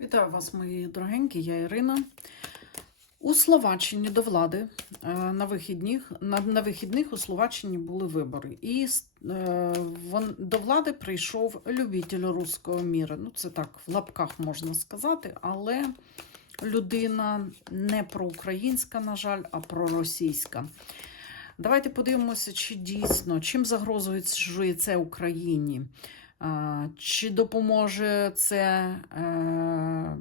Вітаю вас, мої дорогенькі, я Ірина. У Словаччині до влади е, на вихідних, на, на вихідних у Словаччині були вибори. І е, вон, до влади прийшов любитель руського міра. Ну, це так, в лапках можна сказати, але людина не проукраїнська, на жаль, а проросійська. Давайте подивимося, чи дійсно, чим загрозує це Україні. Чи допоможе це е,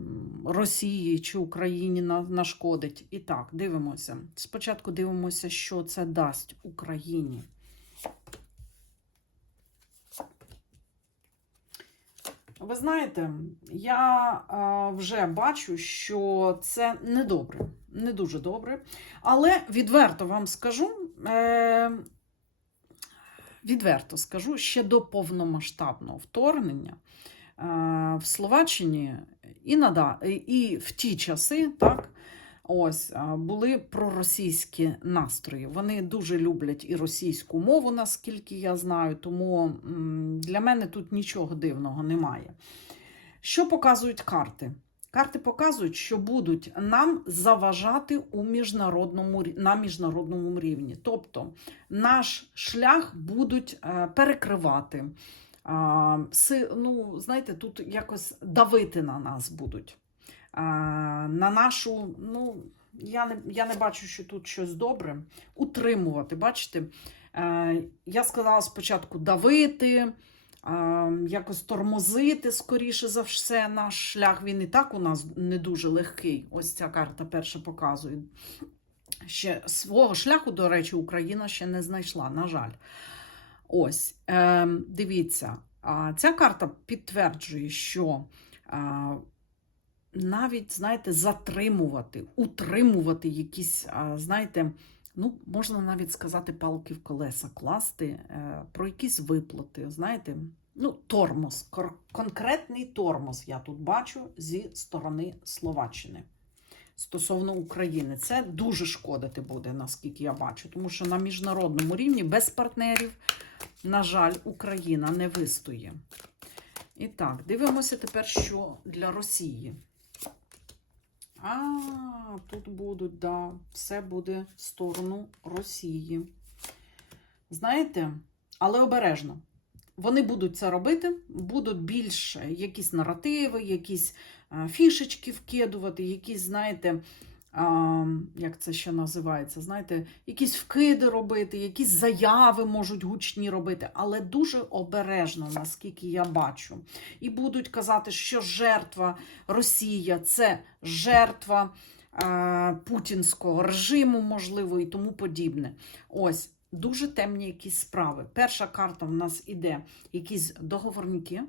Росії чи Україні нашкодить? І так, дивимося. Спочатку дивимося, що це дасть Україні. Ви знаєте, я е, вже бачу, що це не добре, не дуже добре. Але відверто вам скажу, е, відверто скажу, ще до повномасштабного вторгнення е, в Словаччині і, нада, і в ті часи, так. Ось е, були проросійські настрої. Вони дуже люблять і російську мову, наскільки я знаю, тому для мене тут нічого дивного немає. Що показують карти? Карти показують, що будуть нам заважати у міжнародному, на міжнародному рівні. Тобто наш шлях будуть е, перекривати. Ну, знаєте, тут якось давити на нас будуть. На нашу, ну, я не, я не бачу, що тут щось добре. Утримувати, бачите? Е, я сказала спочатку давити, якось тормозити, скоріше за все, наш шлях. Він і так у нас не дуже легкий. Ось ця карта перша показує. Ще свого шляху, до речі, Україна ще не знайшла, на жаль. Ось, е, дивіться, ця карта підтверджує, що навіть, знаєте, затримувати, утримувати якісь, знаєте, ну, можна навіть сказати, палки в колеса класти, е, про якісь виплати, знаєте, ну, тормоз, конкретний тормоз я тут бачу зі сторони Словаччини. Стосовно України, це дуже шкодити буде, наскільки я бачу, тому що на міжнародному рівні без партнерів, на жаль, Україна не вистоє. І так, дивимося тепер, що для Росії. А, тут будуть, да, все буде в сторону Росії. Знаєте, але обережно. Вони будуть це робити, будуть більше якісь наративи, якісь а, фішечки вкидувати, якісь, знаєте, а, як це ще називається, знаєте, якісь вкиди робити, якісь заяви можуть гучні робити, але дуже обережно, наскільки я бачу. І будуть казати, що жертва Росія це жертва е, путінського режиму, можливо, і тому подібне. Ось. Дуже темні якісь справи. Перша карта в нас іде якісь договорники,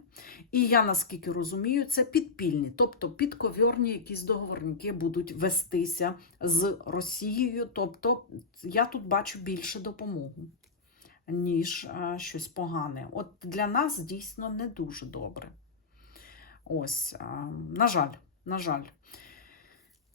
і я наскільки розумію, це підпільні, тобто підковірні якісь договорники будуть вестися з Росією. Тобто я тут бачу більше допомогу, ніж е, щось погане. От для нас дійсно не дуже добре. Ось, е, на жаль, на жаль.